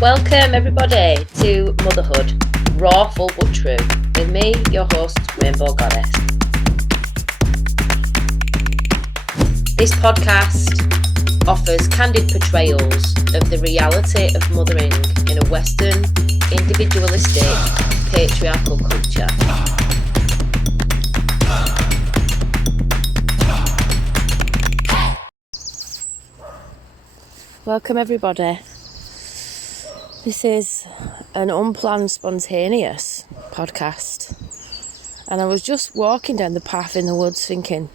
Welcome everybody to Motherhood, Raw, Full but True, with me, your host, Rainbow Goddess. This podcast offers candid portrayals of the reality of mothering in a Western, individualistic, patriarchal culture. Welcome everybody. This is an unplanned, spontaneous podcast, and I was just walking down the path in the woods thinking,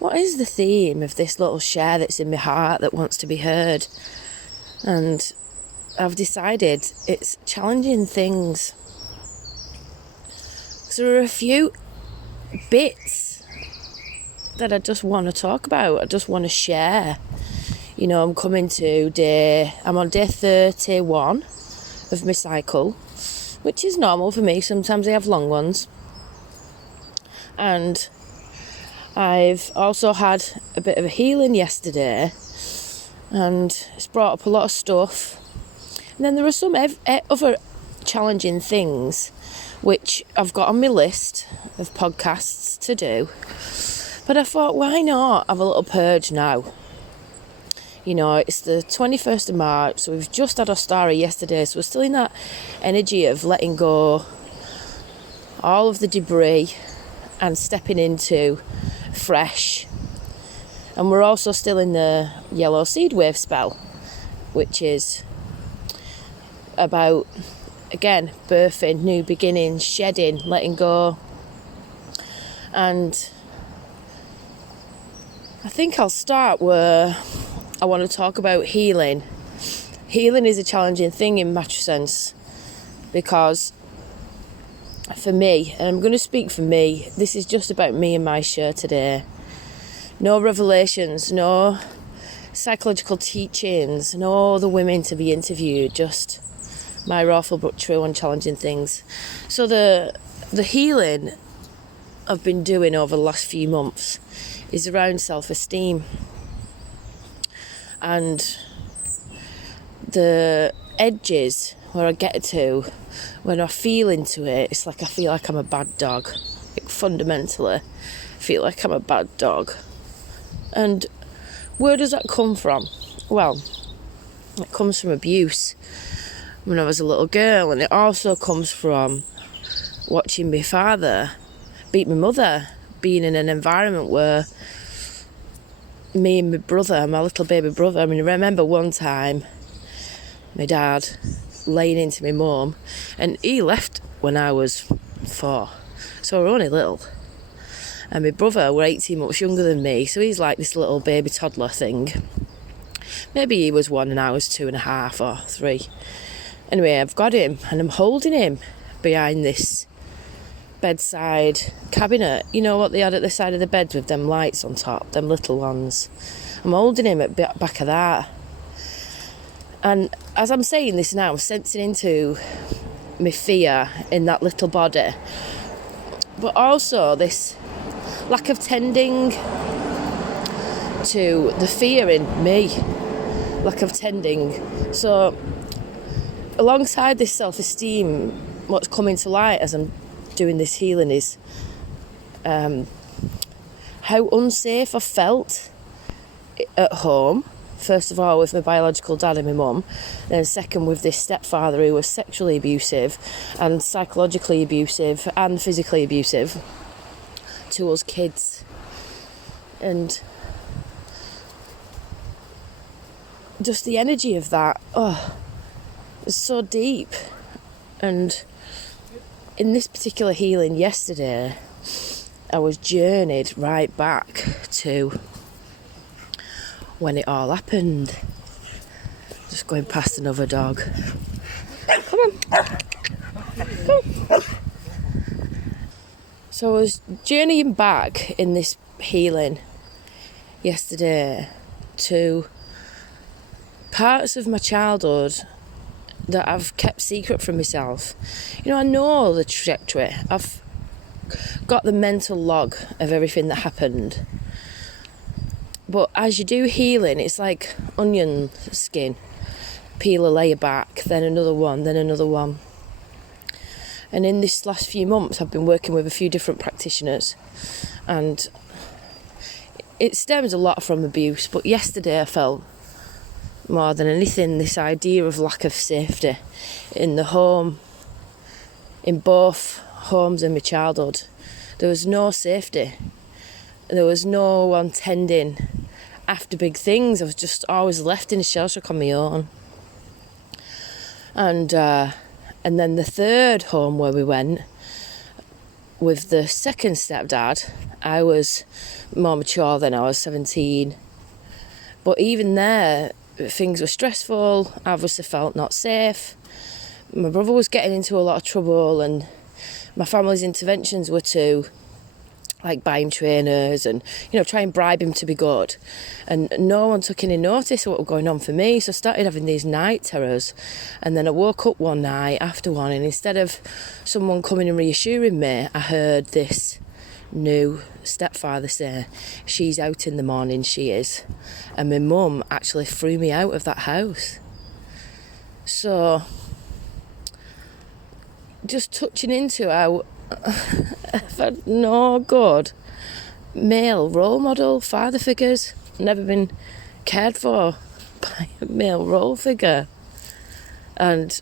what is the theme of this little share that's in my heart that wants to be heard? And I've decided it's challenging things. So there are a few bits that I just want to talk about, I just want to share. You know, I'm on day 31 of my cycle, which is normal for me. Sometimes I have long ones. And I've also had a bit of a healing yesterday, and it's brought up a lot of stuff. And then there are some other challenging things which I've got on my list of podcasts to do. But I thought, why not have a little purge now? You know, it's the 21st of March, so we've just had our story yesterday, so we're still in that energy of letting go all of the debris and stepping into fresh. And we're also still in the yellow seed wave spell, which is about, again, birthing, new beginnings, shedding, letting go. And I think I'll start where I want to talk about healing. Healing is a challenging thing in much sense, because for me, and I'm going to speak for me, this is just about me and my share today. No revelations, no psychological teachings, no other women to be interviewed, just my raw, but true and challenging things. So the healing I've been doing over the last few months is around self-esteem. And the edges where I get to, when I feel into it, it's like I feel like I'm a bad dog. Like, fundamentally, I feel like I'm a bad dog. And where does that come from? Well, it comes from abuse when I was a little girl, and it also comes from watching my father beat my mother, being in an environment where me and my brother, my little baby brother, I remember one time my dad laying into my mum, and he left when I was 4, so we were only little, and my brother were 18 months younger than me, so he's like this little baby toddler thing. Maybe he was 1 and I was 2.5 or 3. Anyway, I've got him and I'm holding him behind this bedside cabinet, you know what they had at the side of the bed with them lights on top, them little ones. I'm holding him at the back of that, and as I'm saying this now, I'm sensing into my fear in that little body, but also this lack of tending to the fear in me, lack of tending. So alongside this self-esteem, what's coming to light as I'm doing this healing is how unsafe I felt at home. First of all with my biological dad and my mum, then second with this stepfather who was sexually abusive and psychologically abusive and physically abusive to us kids. And just the energy of that, it's so deep. And in this particular healing yesterday, I was journeyed right back to when it all happened. Just going past another dog. Come on. So I was journeying back in this healing yesterday to parts of my childhood that I've kept secret from myself. You know, I know the trajectory. I've got the mental log of everything that happened. But as you do healing, it's like onion skin. peel a layer back, then another one, then another one. And in this last few months, I've been working with a few different practitioners, and it stems a lot from abuse. But yesterday I felt more than anything this idea of lack of safety in the home, in both homes in my childhood. There was no safety. There was no one tending after big things. I was just always left in a shell shock on my own. And then the third home where we went, with the second stepdad, I was more mature then, I was 17. But even there, things were stressful, I obviously felt not safe. My brother was getting into a lot of trouble, and my family's interventions were to buy him trainers and, try and bribe him to be good. And no one took any notice of what was going on for me, so I started having these night terrors. And then I woke up one night after one, and instead of someone coming and reassuring me, I heard this new stepfather say, "She's out in the morning, she is." And my mum actually threw me out of that house. So, just touching into how I've had no good male role model, father figures. Never been cared for by a male role figure. And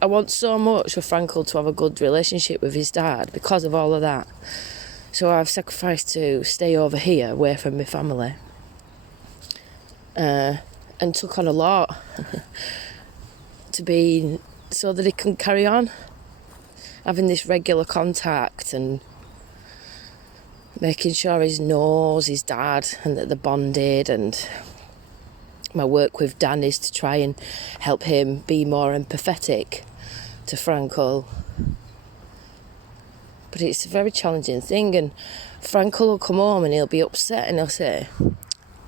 I want so much for Frankel to have a good relationship with his dad because of all of that. So I've sacrificed to stay over here, away from my family. And took on a lot to be, so that he can carry on having this regular contact and making sure he knows his dad and that they're bonded. And my work with Dan is to try and help him be more empathetic to Frankel. But it's a very challenging thing, and Frankel will come home and he'll be upset and he'll say,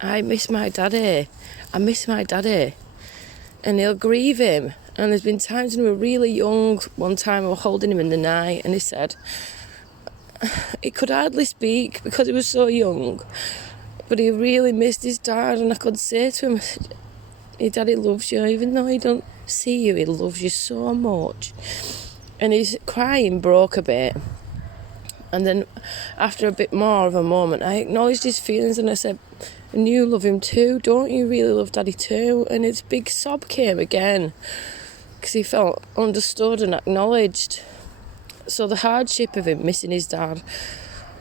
"I miss my daddy, I miss my daddy." And he'll grieve him. And there's been times when we were really young. One time I was holding him in the night, and he said he could hardly speak because he was so young, but he really missed his dad. And I could say to him, "Your daddy loves you, even though he don't see you, he loves you so much." And his crying broke a bit. And then after a bit more of a moment, I acknowledged his feelings and I said, "And you love him too, don't you really love daddy too?" And his big sob came again, because he felt understood and acknowledged. So the hardship of him missing his dad,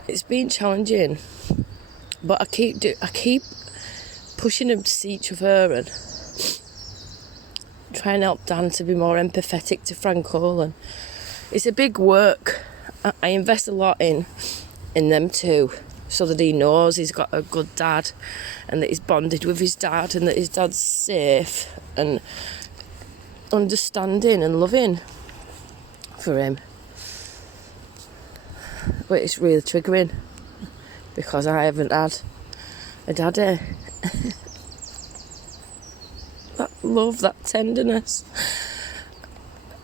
it's been challenging. But I keep pushing him to see each other and try and help Dan to be more empathetic to Frankel. And it's a big work. I invest a lot in them too, so that he knows he's got a good dad and that he's bonded with his dad and that his dad's safe and understanding and loving for him. But it's really triggering because I haven't had a daddy. That love, that tenderness,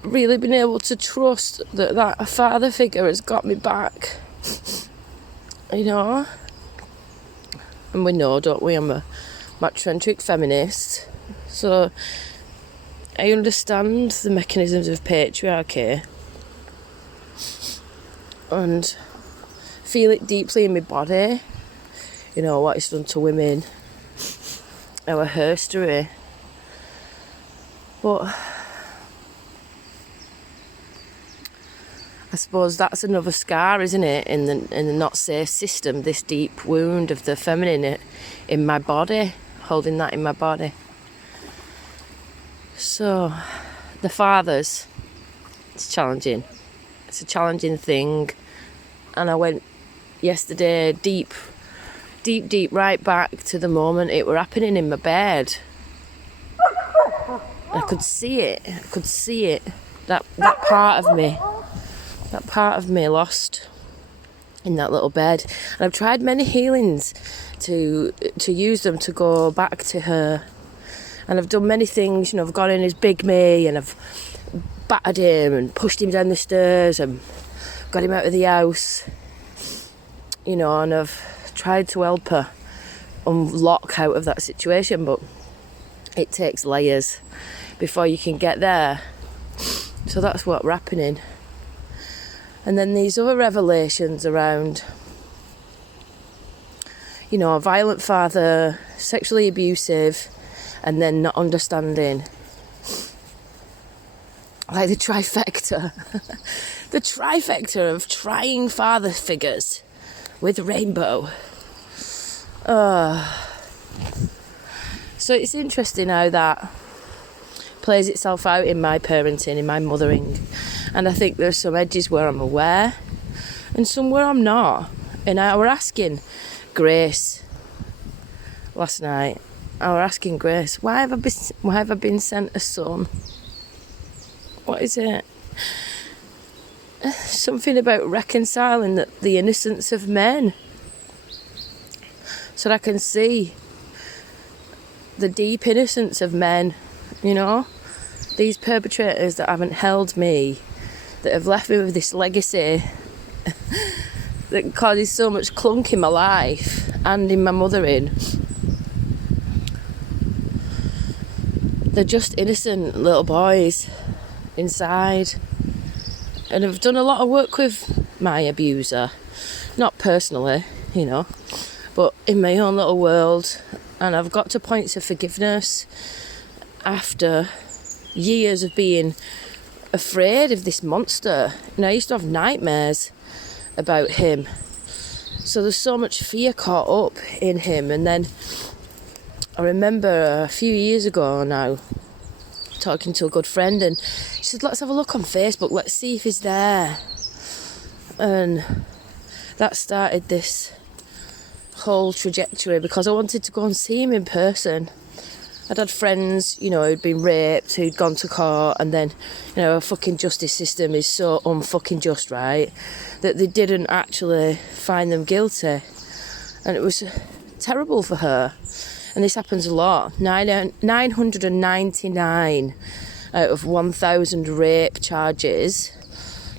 really been able to trust that a father figure has got me back, And we know, don't we, I'm a matricentric feminist, so I understand the mechanisms of patriarchy and feel it deeply in my body, what it's done to women, our history. But I suppose that's another scar, isn't it, in the not safe system, this deep wound of the feminine in my body, holding that in my body. So, the fathers, it's challenging. It's a challenging thing. And I went yesterday deep right back to the moment it were happening in my bed. I could see it. That part of me. That part of me lost in that little bed. And I've tried many healings to use them to go back to her. And I've done many things, I've gone in as Big Me and I've battered him and pushed him down the stairs and got him out of the house. And I've tried to help her unlock out of that situation, but it takes layers. before you can get there. So that's what's happening. And then these other revelations around, a violent father, sexually abusive, and then not understanding. Like the trifecta. The trifecta of trying father figures with rainbow. So it's interesting how that plays itself out in my parenting, in my mothering. And I think there's some edges where I'm aware and some where I'm not. And I were asking Grace last night, why have I been sent a son? What is it? Something about reconciling the innocence of men. So that I can see the deep innocence of men, these perpetrators that haven't held me, that have left me with this legacy that causes so much clunk in my life and in my mothering. They're just innocent little boys inside. And I've done a lot of work with my abuser, not personally, but in my own little world. And I've got to points of forgiveness after years of being afraid of this monster. I used to have nightmares about him. So there's so much fear caught up in him. And then I remember a few years ago now, talking to a good friend, and she said, let's have a look on Facebook, let's see if he's there. And that started this whole trajectory, because I wanted to go and see him in person. I'd had friends, who'd been raped, who'd gone to court, and then, a fucking justice system is so unfucking just, right, that they didn't actually find them guilty. And it was terrible for her. And this happens a lot. 999 out of 1,000 rape charges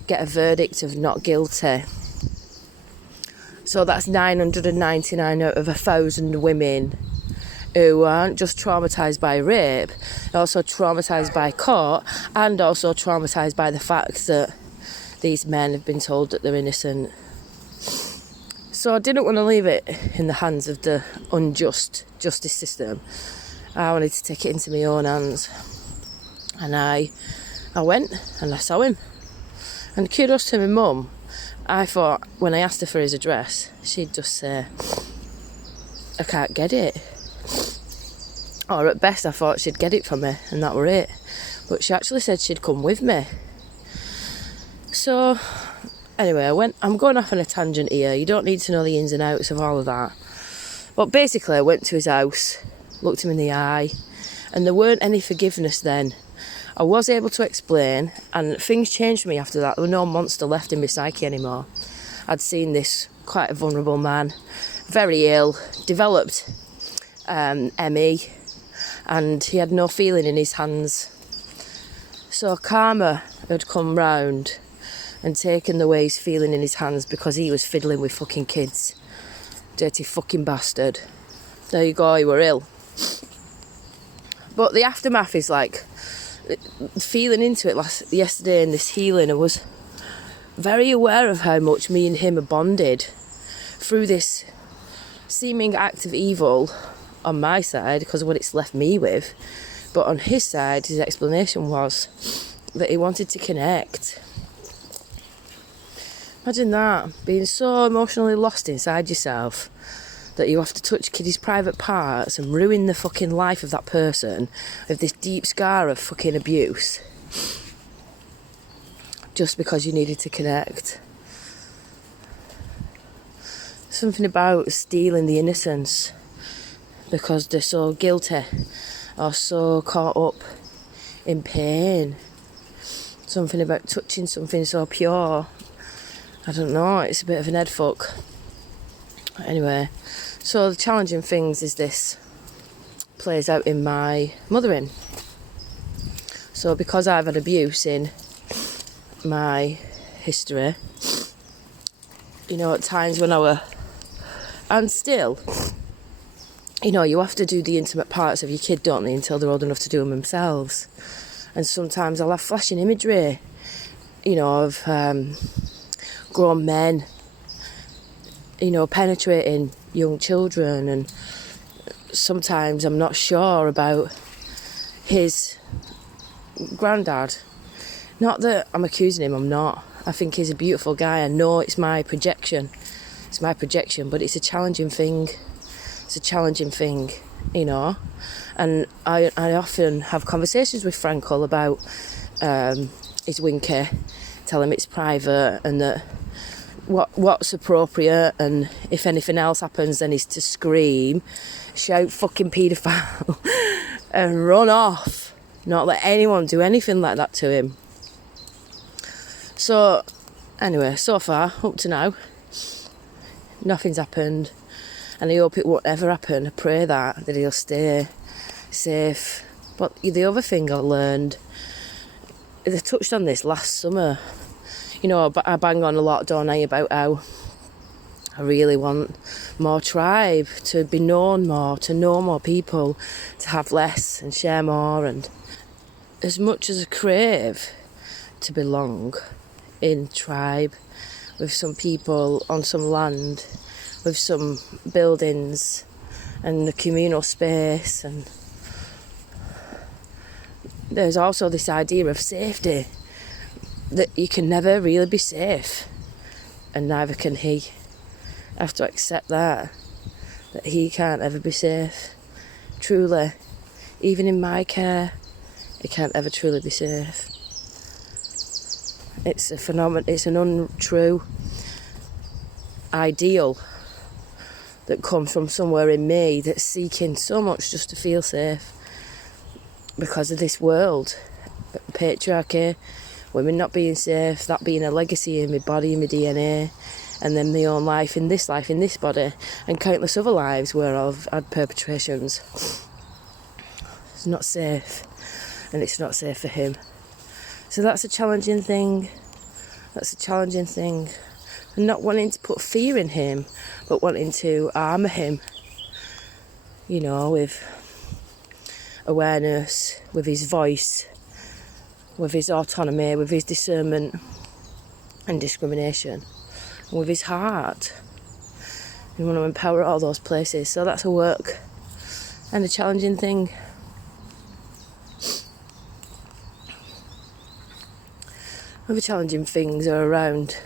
get a verdict of not guilty. So that's 999 out of 1,000 women who aren't just traumatised by rape, also traumatised by court, and also traumatised by the fact that these men have been told that they're innocent. So I didn't want to leave it in the hands of the unjust justice system. I wanted to take it into my own hands. And I went and I saw him. And kudos to my mum. I thought when I asked her for his address, she'd just say, I can't get it. Or at best I thought she'd get it for me and that were it. But she actually said she'd come with me. So anyway, I'm going off on a tangent here. You don't need to know the ins and outs of all of that. But basically I went to his house, looked him in the eye, and there weren't any forgiveness then. I was able to explain, and things changed for me after that. There was no monster left in my psyche anymore. I'd seen this quite a vulnerable man, very ill, developed ME, and he had no feeling in his hands. So karma had come round and taken the way he's feeling in his hands because he was fiddling with fucking kids. Dirty fucking bastard. There you go, you were ill. But the aftermath is like feeling into it yesterday in this healing. I was very aware of how much me and him are bonded through this seeming act of evil on my side because of what it's left me with. But on his side, his explanation was that he wanted to connect. Imagine that, being so emotionally lost inside yourself that you have to touch kids' private parts and ruin the fucking life of that person with this deep scar of fucking abuse just because you needed to connect. Something about stealing the innocence because they're so guilty or so caught up in pain. Something about touching something so pure. I don't know, it's a bit of an head fuck. Anyway, so the challenging things is this plays out in my mothering. So because I've had abuse in my history, at times when and still, you know, you have to do the intimate parts of your kid, don't they, until they're old enough to do them themselves. And sometimes I'll have flashing imagery, you know, of grown men, you know, penetrating young children. And sometimes I'm not sure about his granddad. Not that I'm accusing him, I'm not. I think he's a beautiful guy. I know it's my projection. It's my projection, but it's a challenging thing. It's a challenging thing, you know. And I often have conversations with Frankel about his winky, tell him it's private and that what's appropriate, and if anything else happens then he's to scream, shout fucking paedophile and run off. Not let anyone do anything like that to him. So, anyway, so far, up to now, nothing's happened. And I hope it won't ever happen. I pray that he'll stay safe. But the other thing I learned, I touched on this last summer. You know, I bang on a lot, don't I, about how I really want more tribe, to be known more, to know more people, to have less and share more. And as much as I crave to belong in tribe with some people on some land, with some buildings and the communal space, and there's also this idea of safety, that you can never really be safe, and neither can he. I have to accept that he can't ever be safe. Truly, even in my care, he can't ever truly be safe. It's a phenomenon, it's an untrue ideal that comes from somewhere in me that's seeking so much just to feel safe because of this world, patriarchy, women not being safe, that being a legacy in my body, in my DNA, and then my own life, in this body, and countless other lives where I've had perpetrations. It's not safe, and it's not safe for him. So that's a challenging thing. And not wanting to put fear in him, but wanting to armour him, you know, with awareness, with his voice, with his autonomy, with his discernment and discrimination, and with his heart. You want to empower all those places. So that's a work and a challenging thing. Other challenging things are around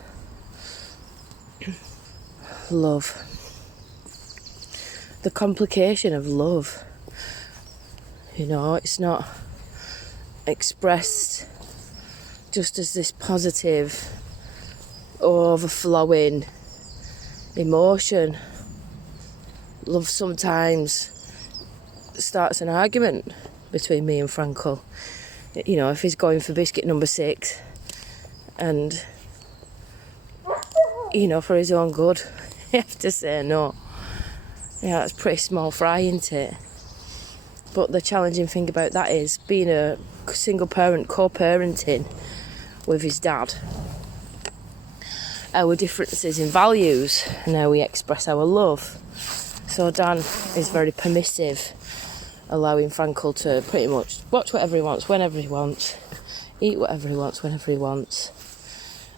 love. The complication of love. You know, it's not expressed just as this positive, overflowing emotion. Love sometimes starts an argument between me and Frankel. You know, if he's going for biscuit number 6 and, you know, for his own good, you have to say no. Yeah, that's pretty small fry, isn't it? But the challenging thing about that is being a single parent, co-parenting with his dad. Our differences in values and how we express our love. So Dan is very permissive, allowing Frankel to pretty much watch whatever he wants, whenever he wants, eat whatever he wants, whenever he wants,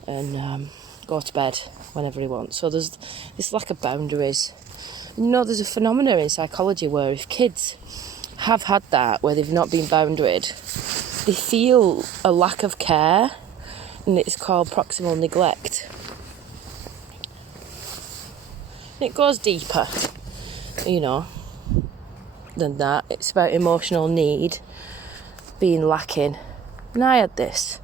and go to bed whenever he wants. So there's this lack of boundaries. You know, there's a phenomenon in psychology where if kids have had that, where they've not been boundaried, they feel a lack of care, and it's called proximal neglect. It goes deeper, you know, than that. It's about emotional need being lacking. And I had this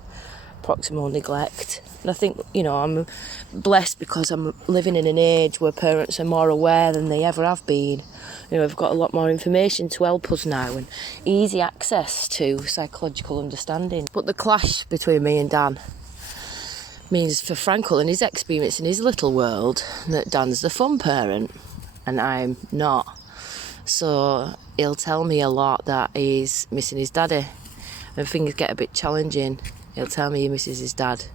proximal neglect. And I think, you know, I'm blessed because I'm living in an age where parents are more aware than they ever have been. You know, we've got a lot more information to help us now and easy access to psychological understanding. But the clash between me and Dan means for Frankel and his experience in his little world that Dan's the fun parent and I'm not. So he'll tell me a lot that he's missing his daddy. When things get a bit challenging, he'll tell me he misses his dad.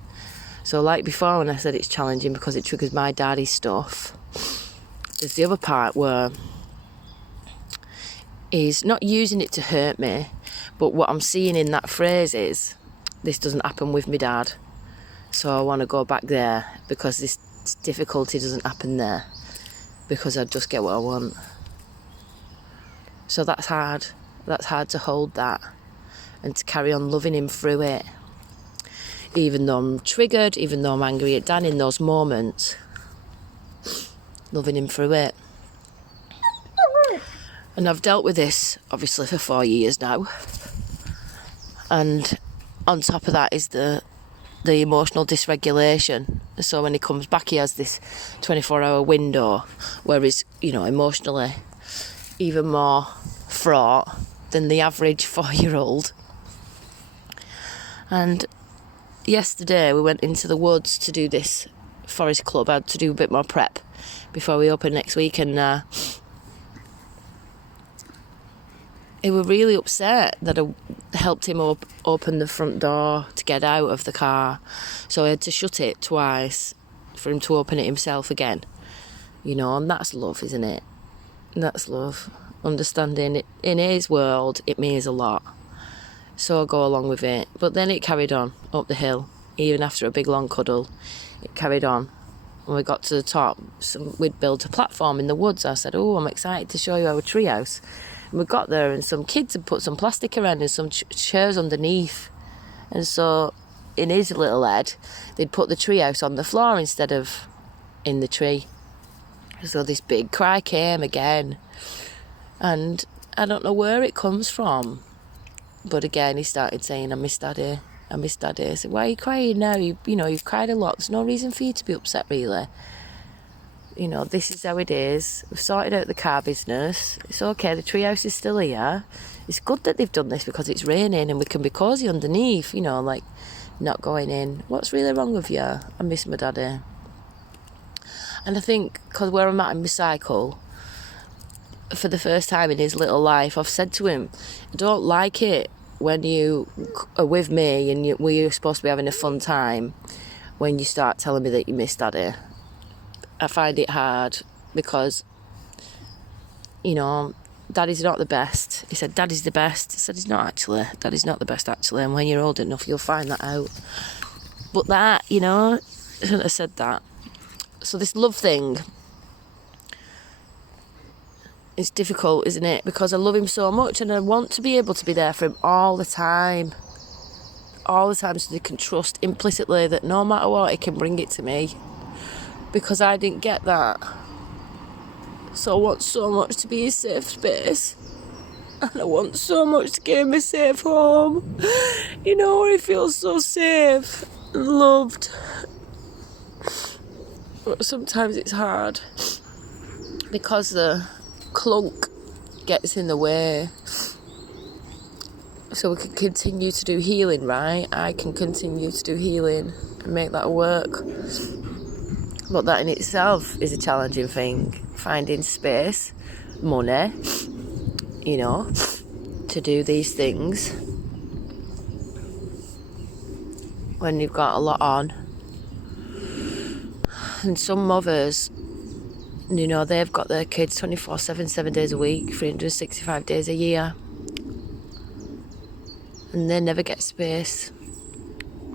So like before when I said it's challenging because it triggers my daddy stuff, there's the other part where is not using it to hurt me, but what I'm seeing in that phrase is, this doesn't happen with my dad, so I want to go back there because this difficulty doesn't happen there, because I just get what I want. So that's hard. That's hard to hold that and to carry on loving him through it. Even though I'm triggered, even though I'm angry at Dan in those moments, loving him through it. And I've dealt with this, obviously, for 4 years now. And on top of that is the emotional dysregulation. So when he comes back, he has this 24-hour window where he's, emotionally even more fraught than the average 4-year-old. And yesterday we went into the woods to do this forest club. I had to do a bit more prep before we open next week, and he was really upset that I helped him open the front door to get out of the car. So I had to shut it twice for him to open it himself again. And that's love, isn't it? That's love. Understanding it in his world, it means a lot. So I go along with it. But then it carried on up the hill. Even after a big long cuddle, it carried on. When we got to the top, we'd built a platform in the woods. I said, I'm excited to show you our treehouse. And we got there and some kids had put some plastic around and some chairs underneath. And so in his little head, they'd put the treehouse on the floor instead of in the tree. So this big cry came again. And I don't know where it comes from. But again, he started saying, I miss Daddy. I miss Daddy. I said, why are you crying now? You've cried a lot. There's no reason for you to be upset, really. This is how it is. We've sorted out the car business. It's okay, the treehouse is still here. It's good that they've done this because it's raining and we can be cosy underneath, not going in. What's really wrong with you? I miss my daddy. And I think, because where I'm at in my cycle, for the first time in his little life, I've said to him, I don't like it when you are with me and we're supposed to be having a fun time when you start telling me that you miss Daddy. I find it hard because, Daddy's not the best. He said, Daddy's the best. I said, he's not actually. Daddy's not the best, actually. And when you're old enough, you'll find that out. But that, I shouldn't have said that. So this love thing, it's difficult, isn't it? Because I love him so much and I want to be able to be there for him all the time. All the time, so they can trust implicitly that no matter what, he can bring it to me. Because I didn't get that. So I want so much to be his safe space. And I want so much to give him a safe home. Where he feels so safe and loved. But sometimes it's hard. Because the clunk gets in the way. So we can continue to do healing, right? I can continue to do healing and make that work. But that in itself is a challenging thing. Finding space, money, to do these things when you've got a lot on. And some mothers, they've got their kids 24/7, 7 days a week, 365 days a year. And they never get space.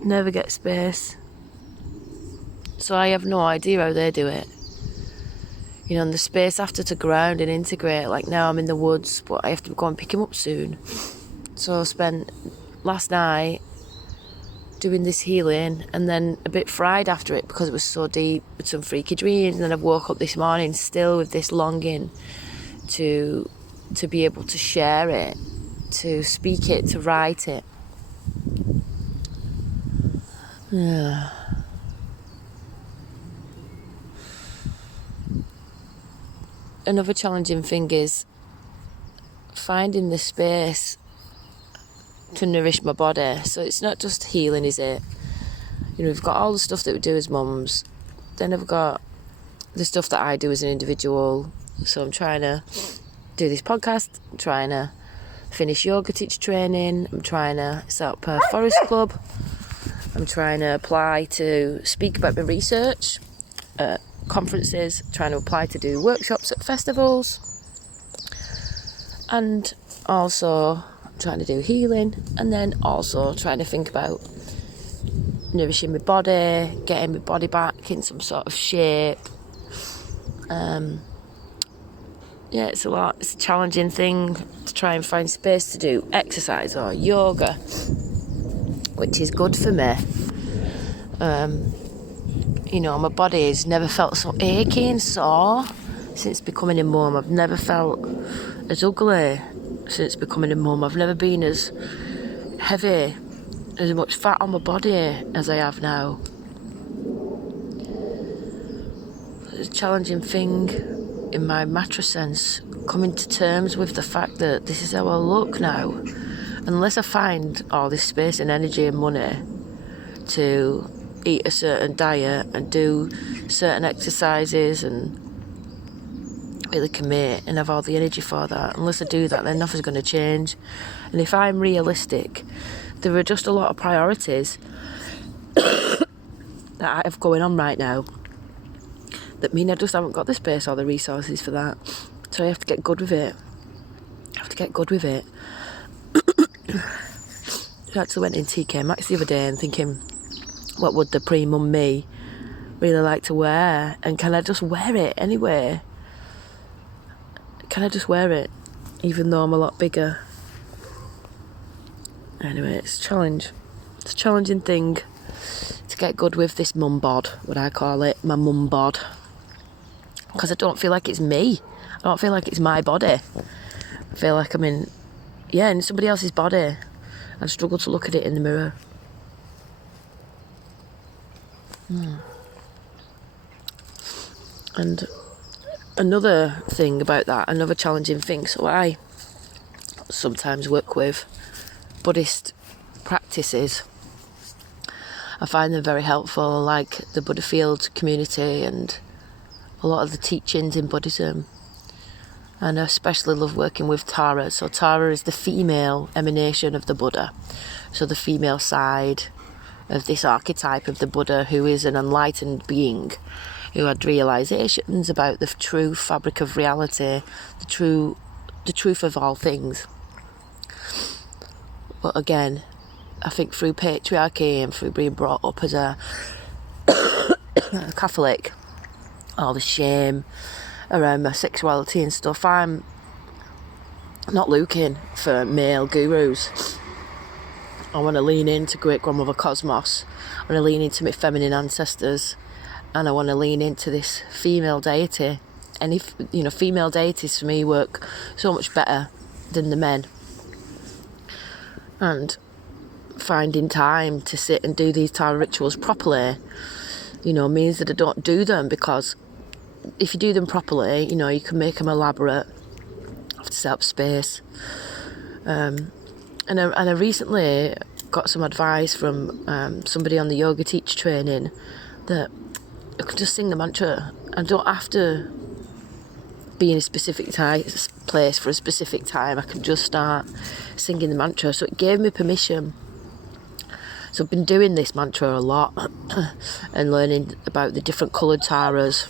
Never get space. So I have no idea how they do it. And the space after to ground and integrate. Like now I'm in the woods, but I have to go and pick him up soon. So I spent last night doing this healing and then a bit fried after it because it was so deep with some freaky dreams. And then I woke up this morning still with this longing to be able to share it, to speak it, to write it. Yeah. Another challenging thing is finding the space to nourish my body. So it's not just healing, is it? We've got all the stuff that we do as mums. Then I've got the stuff that I do as an individual. So I'm trying to do this podcast. I'm trying to finish yoga teacher training. I'm trying to set up a forest club. I'm trying to apply to speak about my research at conferences, trying to apply to do workshops at festivals. and also trying to do healing, and then also trying to think about nourishing my body, getting my body back in some sort of shape. It's a lot. It's a challenging thing to try and find space to do exercise or yoga, which is good for me. My body has never felt so achy and sore since becoming a mum. I've never felt as ugly since becoming a mum. I've never been as heavy, as much fat on my body as I have now. It's a challenging thing in my matter sense, coming to terms with the fact that this is how I look now. Unless I find all this space and energy and money to eat a certain diet and do certain exercises and really commit and have all the energy for that, unless I do that, then nothing's going to change. And if I'm realistic, there are just a lot of priorities that I have going on right now that mean I just haven't got the space or the resources for that. So I have to get good with it. I actually went in TK Maxx the other day and thinking, what would the pre-mum me really like to wear? And can I just wear it anyway? Can I just wear it even though I'm a lot bigger? Anyway, it's a challenge. It's a challenging thing to get good with this mum bod, what I call it, my mum bod. Because I don't feel like it's me. I don't feel like it's my body. I feel like I'm in somebody else's body. I struggle to look at it in the mirror. And another thing about that, another challenging thing, so I sometimes work with Buddhist practices. I find them very helpful. I like the Buddha field community and a lot of the teachings in Buddhism. And I especially love working with Tara. So Tara is the female emanation of the Buddha. So the female side of this archetype of the Buddha, who is an enlightened being, who had realizations about the true fabric of reality, the truth of all things. But again, I think through patriarchy and through being brought up as a Catholic, all the shame around my sexuality and stuff, I'm not looking for male gurus. I want to lean into great grandmother Cosmos. I want to lean into my feminine ancestors, and I want to lean into this female deity. And if female deities for me work so much better than the men. And finding time to sit and do these Tara rituals properly, means that I don't do them, because if you do them properly, you can make them elaborate. You have to set up space. And I recently got some advice from somebody on the yoga teacher training that I can just sing the mantra. I don't have to be in a specific place for a specific time. I can just start singing the mantra. So it gave me permission. So I've been doing this mantra a lot and learning about the different coloured taras.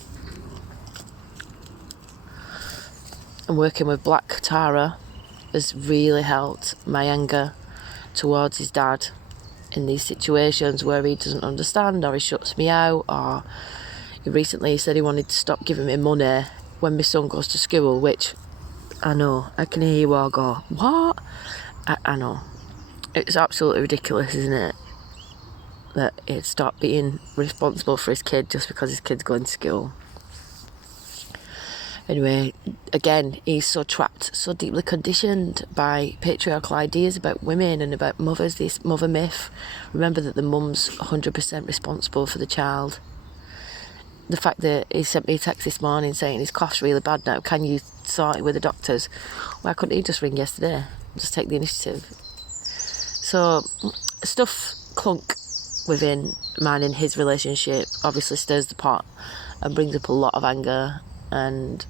And working with Black Tara has really helped my anger towards his dad in these situations where he doesn't understand, or he shuts me out, or he recently said he wanted to stop giving me money when my son goes to school, which I know, I can hear you all go, what? I know. It's absolutely ridiculous, isn't it? That he'd stop being responsible for his kid just because his kid's going to school. Anyway, again, he's so trapped, so deeply conditioned by patriarchal ideas about women and about mothers, this mother myth. Remember that the mum's 100% responsible for the child. The fact that he sent me a text this morning saying his cough's really bad now, can you sort it with the doctors? Why couldn't he just ring yesterday? Just take the initiative. So, stuff clunk within mine and his relationship obviously stirs the pot and brings up a lot of anger. And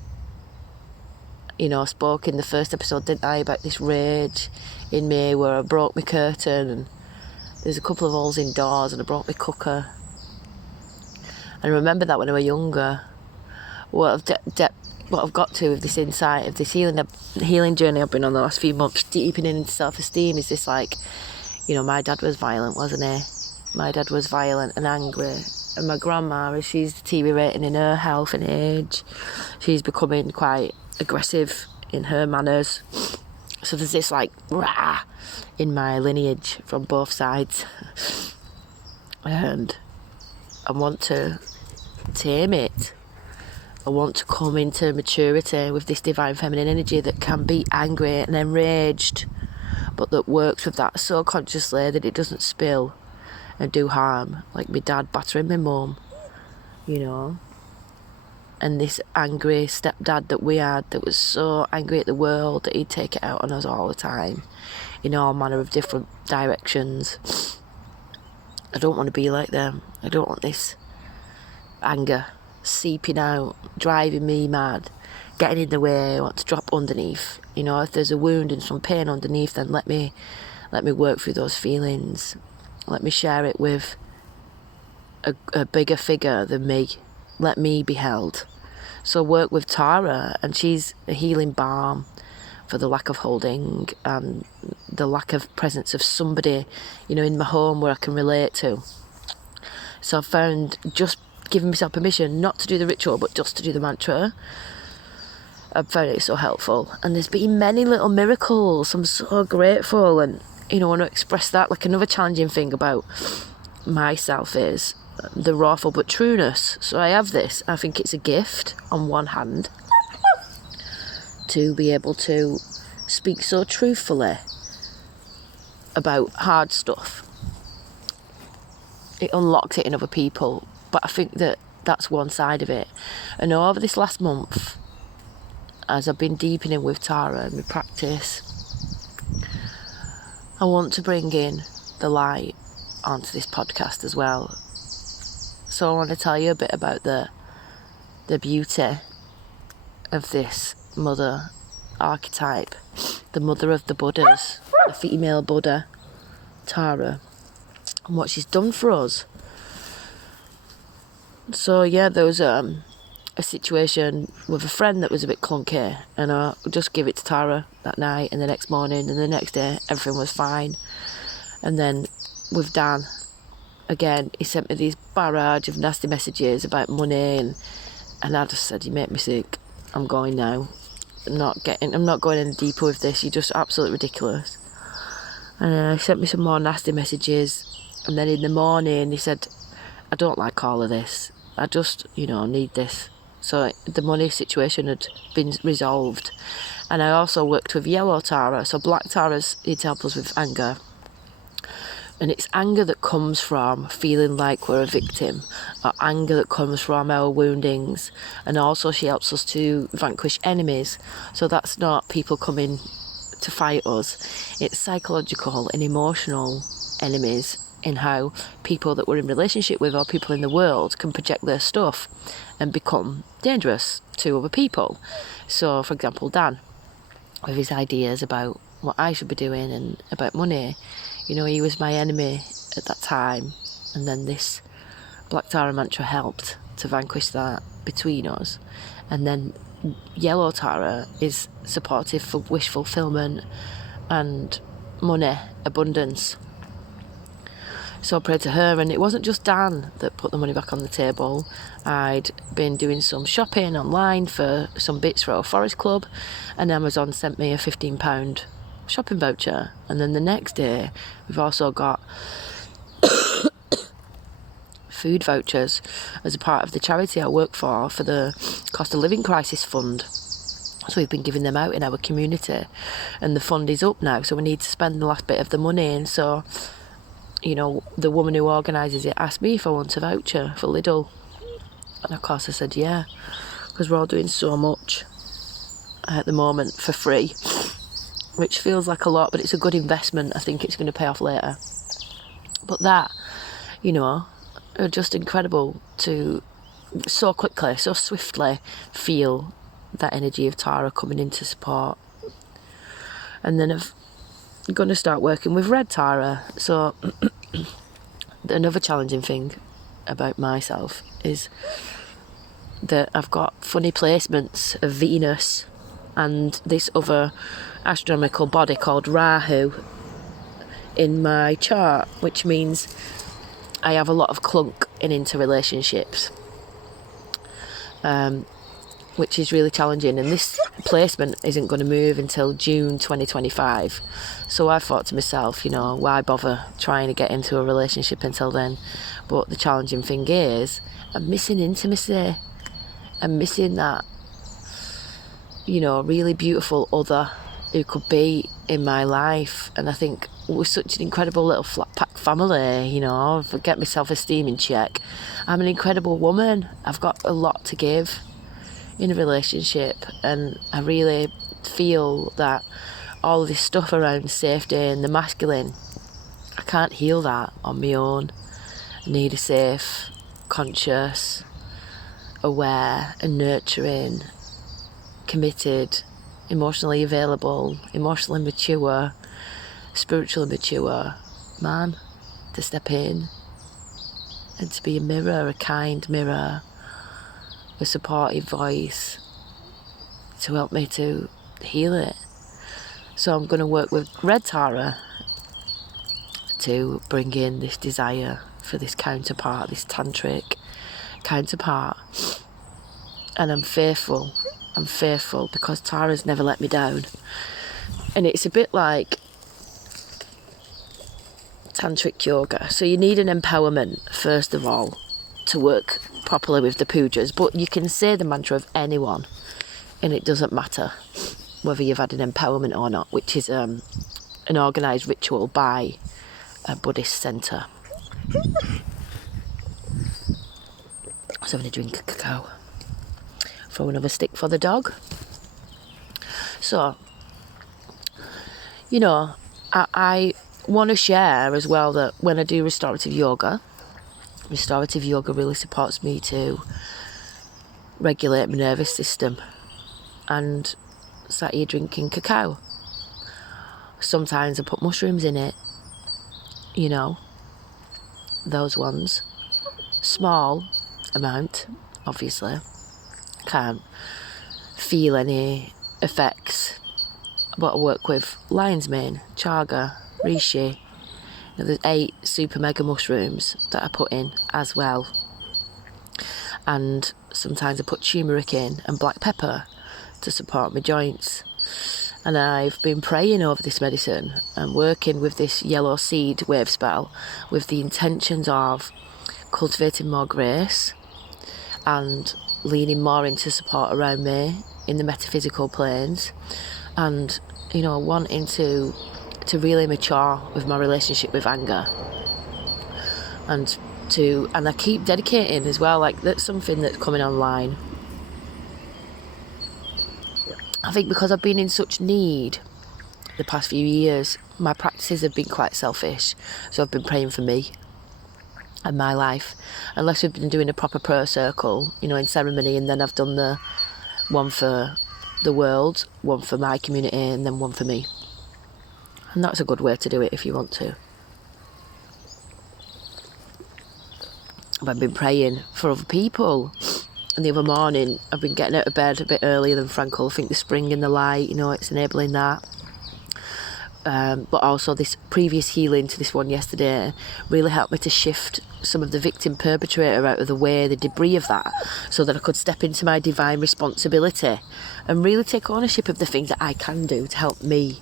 I spoke in the first episode, didn't I, about this rage in me where I broke my curtain and there's a couple of holes in doors and I broke my cooker. And I remember that when I was younger. Well, what I've got to with this insight of this healing journey I've been on the last few months, deepening into self-esteem, is this like, you know, my dad was violent, wasn't he? My dad was violent and angry. And my grandma, as she's deteriorating in her health and age, she's becoming quite aggressive in her manners. So there's this like rah in my lineage from both sides. And I want to tame it. I want to come into maturity with this divine feminine energy that can be angry and enraged, but that works with that so consciously that it doesn't spill and do harm, like my dad battering my mum, you know. And this angry stepdad that we had, that was so angry at the world that he'd take it out on us all the time in all manner of different directions. I don't want to be like them. I don't want this anger seeping out, driving me mad, getting in the way. I want to drop underneath. You know, if there's a wound and some pain underneath, then let me work through those feelings. Let me share it with a bigger figure than me. Let me be held. So I work with Tara, and she's a healing balm for the lack of holding and the lack of presence of somebody, you know, in my home where I can relate to. So I found just giving myself permission not to do the ritual but just to do the mantra, I've found it so helpful. And there's been many little miracles. I'm so grateful, and you know, I want to express that. Like, another challenging thing about myself is the rawful but trueness. So I have this, I think it's a gift on one hand to be able to speak so truthfully about hard stuff. It unlocks it in other people, but I think that that's one side of it. And over this last month, as I've been deepening with Tara and my practice, I want to bring in the light onto this podcast as well. So I want to tell you a bit about the beauty of this mother archetype, the mother of the Buddhas, the female Buddha, Tara, and what she's done for us. So yeah, there was a situation with a friend that was a bit clunky, and I just give it to Tara that night, and the next morning and the next day everything was fine. And then with Dan, again, he sent me these barrage of nasty messages about money, and I just said, you make me sick, I'm going now. I'm not going any deeper with this, you're just absolutely ridiculous. And he sent me some more nasty messages, and then in the morning he said, I don't like all of this, I just, you know, need this. So the money situation had been resolved. And I also worked with yellow Tara. So black Tara's, he'd help us with anger. And it's anger that comes from feeling like we're a victim, or anger that comes from our woundings. And also she helps us to vanquish enemies. So that's not people coming to fight us. It's psychological and emotional enemies, in how people that we're in relationship with or people in the world can project their stuff and become dangerous to other people. So, for example, Dan, with his ideas about what I should be doing and about money, you know, he was my enemy at that time. And then this Black Tara mantra helped to vanquish that between us. And then Yellow Tara is supportive for wish fulfillment and money, abundance. So I prayed to her, and it wasn't just Dan that put the money back on the table. I'd been doing some shopping online for some bits for our forest club, and Amazon sent me a £15 shopping voucher. And then the next day, we've also got food vouchers as a part of the charity I work for the cost of living crisis fund. So we've been giving them out in our community, and the fund is up now, so we need to spend the last bit of the money. And so, you know, the woman who organises it asked me if I want a voucher for Lidl. And of course I said yeah, because we're all doing so much at the moment for free, which feels like a lot, but it's a good investment. I think it's going to pay off later. But that, you know, are just incredible to so quickly, so swiftly feel that energy of Tara coming into support. And then I'm going to start working with red Tara. So another challenging thing about myself is that I've got funny placements of Venus and this other astronomical body called Rahu in my chart, which means I have a lot of clunk in interrelationships, which is really challenging. And this placement isn't going to move until June 2025. So I thought to myself, why bother trying to get into a relationship until then? But the challenging thing is, I'm missing intimacy. I'm missing that, really beautiful other who could be in my life. And I think we're such an incredible little flat pack family, if I get my self-esteem in check, I'm an incredible woman. I've got a lot to give in a relationship, and I really feel that all of this stuff around safety and the masculine, I can't heal that on my own. I need a safe, conscious, aware and nurturing, committed, emotionally available, emotionally mature, spiritually mature man to step in and to be a mirror, a kind mirror, a supportive voice to help me to heal it. So I'm going to work with Red Tara to bring in this desire for this counterpart, this tantric counterpart. And I'm fearful because Tara's never let me down. And it's a bit like tantric yoga. So you need an empowerment, first of all, to work properly with the pujas. But you can say the mantra of anyone, and it doesn't matter whether you've had an empowerment or not, which is an organised ritual by a Buddhist centre. I was having a drink of cacao. Throw another stick for the dog. So, I want to share as well that when I do restorative yoga really supports me to regulate my nervous system. And sat here drinking cacao. Sometimes I put mushrooms in it, those ones. Small amount, obviously. Can't feel any effects. But I work with lion's mane, chaga, reishi. There's 8 super mega mushrooms that I put in as well. And sometimes I put turmeric in and black pepper to support my joints. And I've been praying over this medicine and working with this yellow seed wave spell with the intentions of cultivating more grace and leaning more into support around me in the metaphysical planes, and wanting to really mature with my relationship with anger, and I keep dedicating as well. Like, that's something that's coming online. I think because I've been in such need the past few years, my practices have been quite selfish. So I've been praying for me and my life. Unless we've been doing a proper prayer circle, in ceremony, and then I've done the one for the world, one for my community, and then one for me. And that's a good way to do it if you want to. But I've been praying for other people. And the other morning, I've been getting out of bed a bit earlier than Frankel. I think the spring in the light, it's enabling that. But also this previous healing to this one yesterday really helped me to shift some of the victim perpetrator out of the way, the debris of that, so that I could step into my divine responsibility and really take ownership of the things that I can do to help me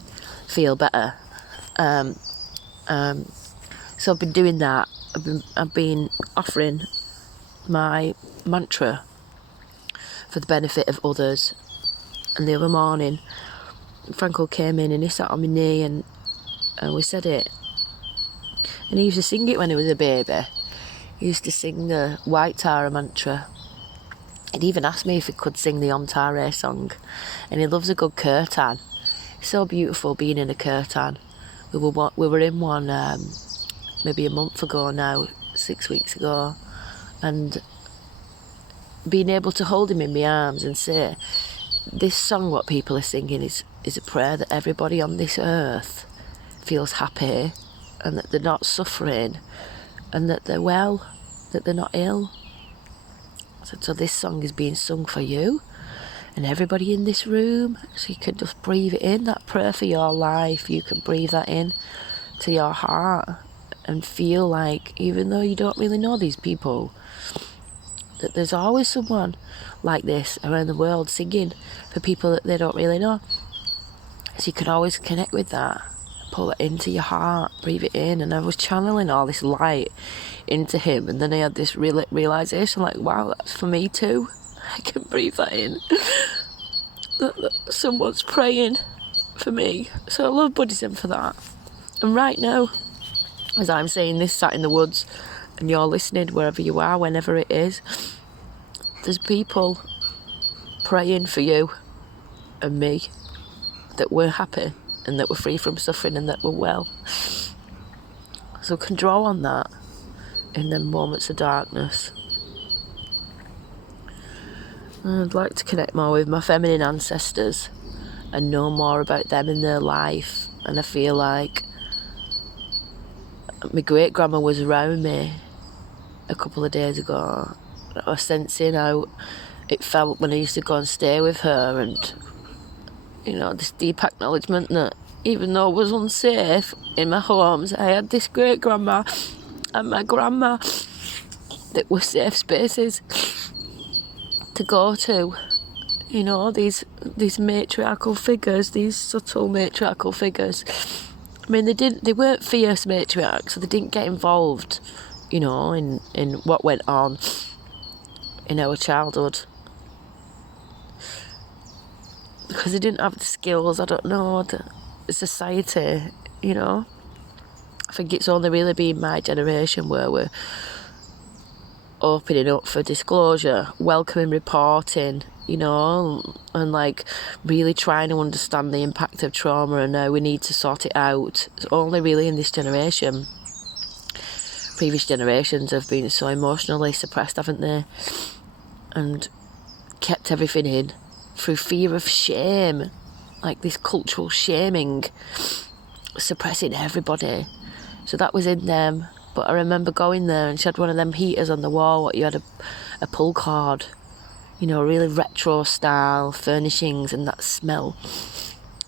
feel better. So I've been doing that. I've been offering my mantra for the benefit of others. And the other morning, Frankel came in and he sat on my knee and we said it. And he used to sing it when he was a baby. He used to sing the White Tara mantra. He'd even asked me if he could sing the Om Tare song. And he loves a good kirtan. It's so beautiful being in a kirtan. We were in one maybe a month ago now, 6 weeks ago. And being able to hold him in my arms and say, this song, what people are singing, is a prayer that everybody on this earth feels happy and that they're not suffering and that they're well, that they're not ill. I said, so this song is being sung for you and everybody in this room, so you can just breathe it in, that prayer for your life. You can breathe that in to your heart and feel like, even though you don't really know these people, that there's always someone like this around the world singing for people that they don't really know. So you can always connect with that, pull it into your heart, breathe it in. And I was channeling all this light into him, and then I had this realisation, like, wow, that's for me too. I can breathe that in. that someone's praying for me. So I love Buddhism for that. And right now, as I'm saying this, sat in the woods, and you're listening wherever you are, whenever it is, there's people praying for you and me, that we're happy and that we're free from suffering and that we're well. So we can draw on that in them moments of darkness. I'd like to connect more with my feminine ancestors and know more about them in their life. And I feel like my great grandma was around me a couple of days ago. I was sensing how it felt when I used to go and stay with her, and you know, this deep acknowledgement that even though it was unsafe in my homes, I had this great grandma and my grandma that were safe spaces to go to. You know, these matriarchal figures, these subtle matriarchal figures. I mean, they weren't fierce matriarchs, so they didn't get involved, you know, in what went on in our childhood, because they didn't have the skills, I don't know, the society, you know. I think it's only really been my generation where we're opening up for disclosure, welcoming reporting, you know, and like really trying to understand the impact of trauma and how we need to sort it out. It's only really in this generation. Previous generations have been so emotionally suppressed, haven't they? And kept everything in through fear of shame, like this cultural shaming, suppressing everybody. So that was in them. But I remember going there, and she had one of them heaters on the wall, what you had a pull cord, you know, really retro style furnishings, and that smell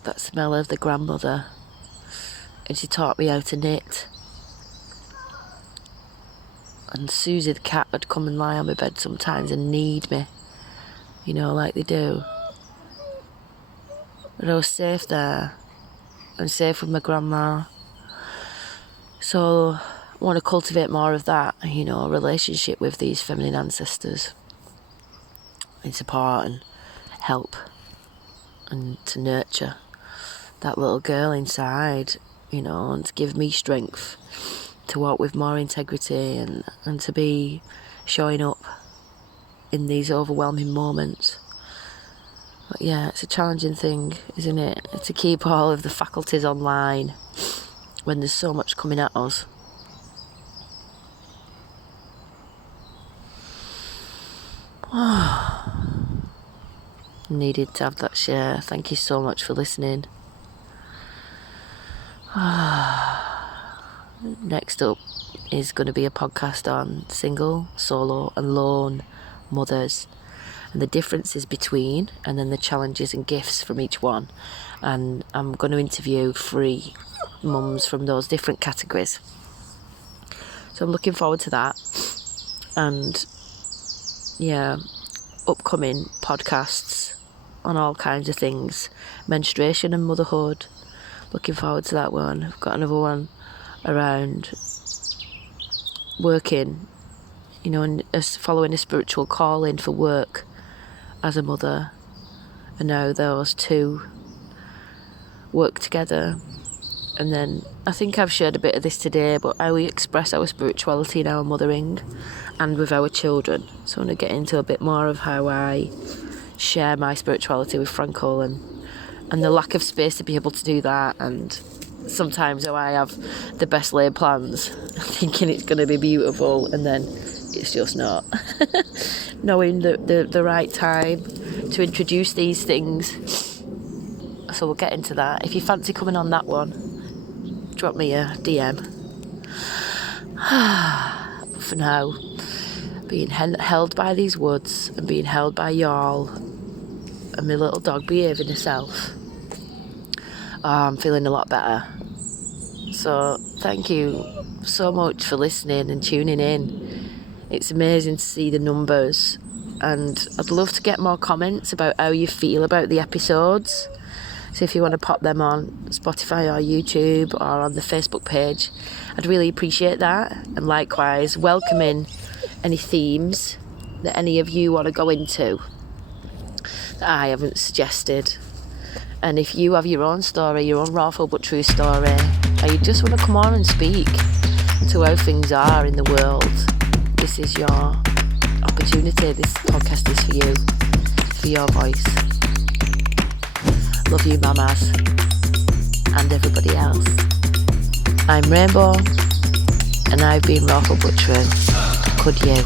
of the grandmother. And she taught me how to knit. And Susie the cat would come and lie on my bed sometimes and knead me, you know, like they do. But I was safe there. I'm safe with my grandma. So I want to cultivate more of that, you know, relationship with these feminine ancestors, and support and help, and to nurture that little girl inside, you know, and to give me strength to walk with more integrity and to be showing up in these overwhelming moments. But yeah, it's a challenging thing, isn't it, to keep all of the faculties online when there's so much coming at us. Needed to have that share. Thank you so much for listening. Next up is going to be a podcast on single, solo and lone mothers, and the differences between, and then the challenges and gifts from each one. And I'm going to interview 3 mums from those different categories. So I'm looking forward to that. And yeah, upcoming podcasts on all kinds of things, menstruation and motherhood. Looking forward to that one. I've got another one around working, you know, and following a spiritual calling for work as a mother, and how those two work together. And then I think I've shared a bit of this today, but how we express our spirituality in our mothering and with our children. So I want to get into a bit more of how I share my spirituality with Franco, and the lack of space to be able to do that, and sometimes how I have the best laid plans thinking it's going to be beautiful and then it's just not. Knowing the right time to introduce these things. So we'll get into that. If you fancy coming on that one, drop me a DM. For now, being held by these woods and being held by y'all and my little dog behaving herself, I'm feeling a lot better. So thank you so much for listening and tuning in. It's amazing to see the numbers, and I'd love to get more comments about how you feel about the episodes. So if you want to pop them on Spotify or YouTube or on the Facebook page, I'd really appreciate that. And likewise, welcoming any themes that any of you want to go into that I haven't suggested. And if you have your own story, your own raw but true story, or you just want to come on and speak to how things are in the world, this is your opportunity. This podcast is for you, for your voice. Love you, mamas, and everybody else. I'm Rainbow, and I've been raw but true. Could you?